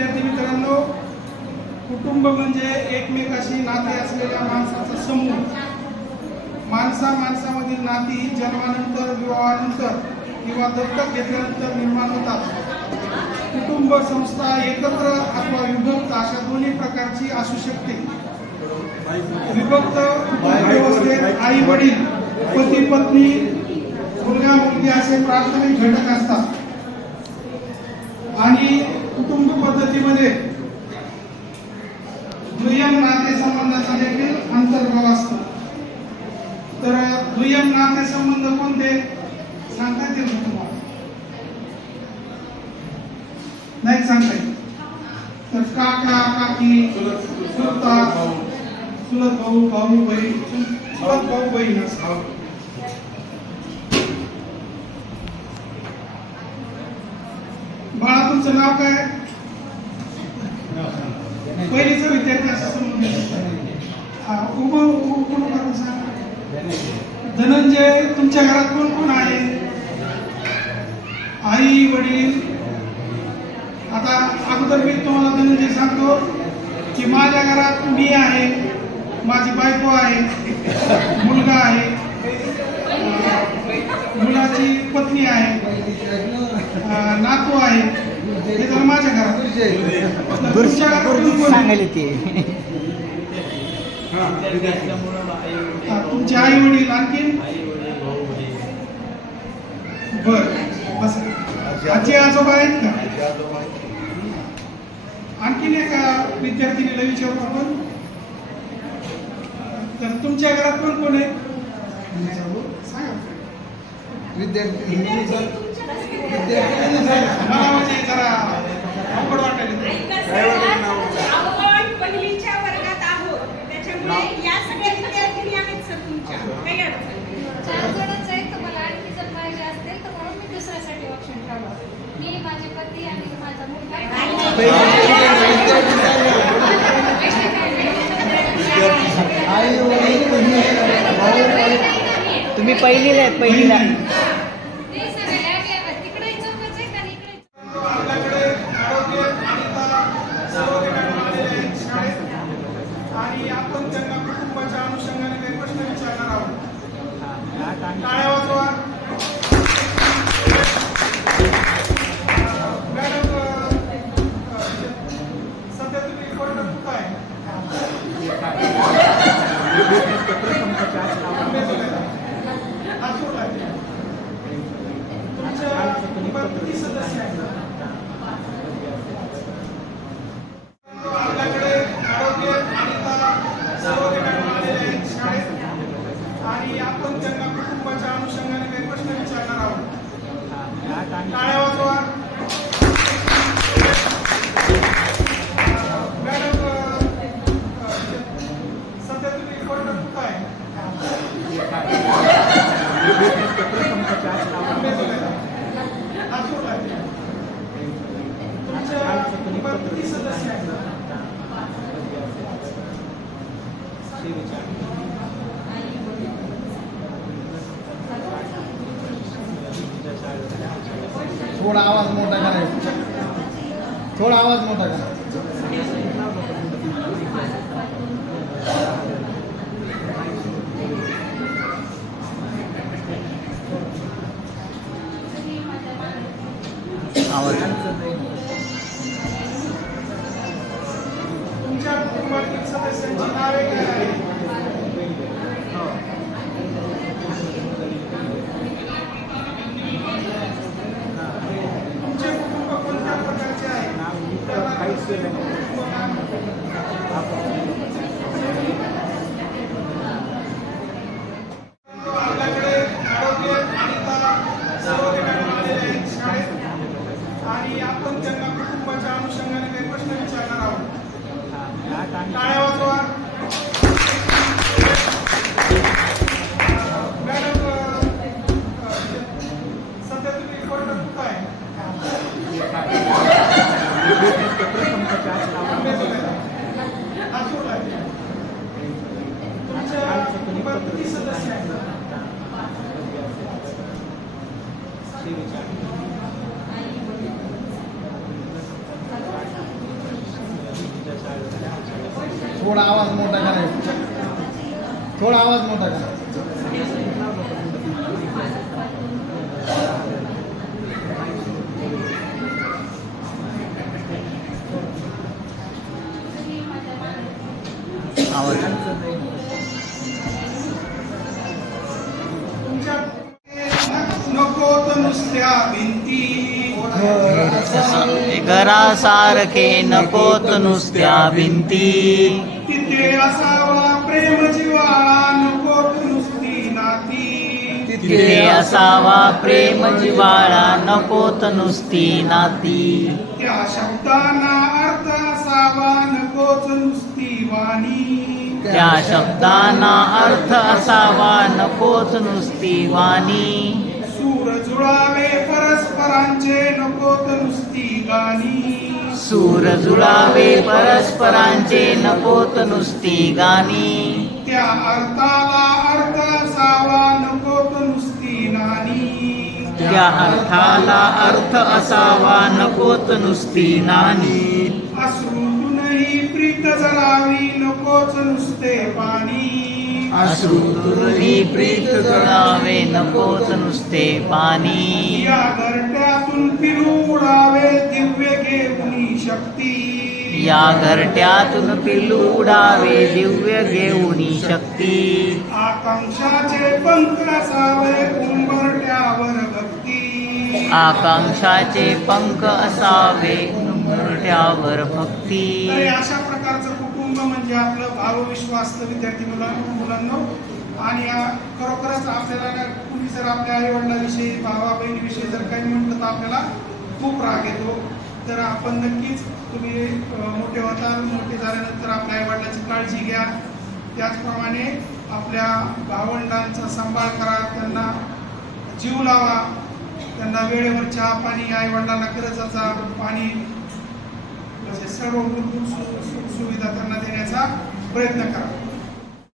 विद्यार्थी मित्रांनो कुटुंब म्हणजे एकमेकाशी नाते असलेल्या माणसाचा समूह. माणसा माणसामधील नाती जन्मानंतर विवाहानंतर किंवा दत्तक घेतल्यानंतर निर्माण होतात. कुटुंब संस्था एकत्र अथवा विभक्त अशा दोन्ही प्रकारची असू शकते. विभक्त व्यवस्थेत आई वडील पती पत्नी मुलगा मुलगी असे प्राथमिक घटक असतात. आणि पद्धतीमध्ये दुय्यम नातेसंबंधाचा देखील अंतर्भाव असतो. तर दुय्यम नातेसंबंध कोणते? सांगता येतील तुम्हाला? नाही सांगता येईल तर काका काकी चुलता चुलत भाऊ. भाऊ बहीण. चुलत भाऊ बहीण असं. बाळा तुमचं नाव काय पहिलीचं विद्यार्थी असं समजून घ्यायचं. हा, उभं उभं कोण करून सांगा धनंजय तुमच्या घरात कोण कोण आहे? आई वडील. आता अगोदर मी तुम्हाला धनंजय सांगतो की माझ्या घरात मी आहे माझी बायको आहे मुलगा आहे मुलाची पत्नी आहे नातू आहे. हे तर माझ्या घरात. तुमच्या घरात कोण कोण तुमचे आई वडील आणखीन? बर बस. आजी आजोबा आहेत का? आणखीन एका विद्यार्थिनीला विचारू आपण. तर तुमच्या घरात कोण कोण आहे? सांगा विद्यार्थी मला म्हणजे जरा अवघड वाटायला आपण पहिलीच्या वर्गात आहोत त्याच्यामुळे या सगळ्या विद्यार्थिनी आहेत सर तुमच्या काही अडचण नाही. चार जणच आहेत तर मला आणखी जर पाहिजे असतील तर म्हणून मी दुसऱ्यासाठी ऑप्शन ठेवलं मी माझे पती आणि माझा आई वडील बहिणी, भाऊ मी पहिलीला आहेत पहिलीला. थोडा आवाज मोठा करायचा थोडा आवाज मोठा करा. आवाज तुमच्या कुटुंबातील सदस्यांची नावे काय आहेत तुमचे कुटुंब कोणत्या प्रकारचे आहे त्याला कुटुंब नाव आपल्याकडे आरोग्य आणीता सर्व ठिकाणी आलेले आहेत शाळेत आणि आपण त्यांना कुटुंबाच्या अनुषंगाने काही प्रश्न विचारणार आहोत टाळ्या वाजवा मॅडम अ, अ, सध्या तुम्ही कोर्टात कुठं आहे आजोबा आहे. थोडा आवाज मोठा करायचा थोडा आवाज मोठा करा. आवाज. घरासारखे नकोत नुसत्या भिंती. तिथे असावा प्रेम जिव्हाळा नको तर नुसती नाती. तिथे असावा प्रेम जिवाळा नकोत नुसती नाती. त्या शब्दांना अर्थ असावा नकोच नुसती वाणी. त्या शब्दांना अर्थ असावा नकोत नुसती वाणी. सूर जुळावे परस्परांचे नकोत सूर जुळावे परस्परांचे नकोत नुसती गाणी. त्या अर्थाला अर्थ असावा नकोत नुसती नाणी. त्या अर्थाला अर्थ असावा नकोत नुसती नाणी. अश्रूतूनही प्रीत जरावी नकोच नुसते पाणी. अश्रुतुरी प्रीत जळावे नकोत नुसते पाणी। या घरट्यातून पिलू उडावे दिव्य घेऊनी शक्ती। या घरट्यातून पिल्लू उडावे दिव्य घेऊनी शक्ती। आकांक्षाचे पंख असावे उंबरट्यावर भक्ती। आकांक्षाचे पंख असावे उंबरठ्यावर भक्ती तर अशा प्रकारचं कुटुंब म्हणजे आपलं भावविश्वास विद्यार्थी मुलांना मुलांना. आणि या खरोखरच आपल्याला कुणी जर आपल्या आई वडिलांविषयी भावा बहिणीविषयी जर काही म्हटलं तर आपल्याला खूप राग येतो. तर आपण नक्कीच तुम्ही मोठे होता मोठे झाल्यानंतर आपल्या आई वडिलांची काळजी घ्या. त्याचप्रमाणे आपल्या भावंडांचा सांभाळ करा त्यांना जीव लावा त्यांना वेळेवर चहा पाणी आई वडिलांना गरजाचा पाणी असे सर्व मूलभूत सु- सुविधा त्यांना देण्याचा प्रयत्न करा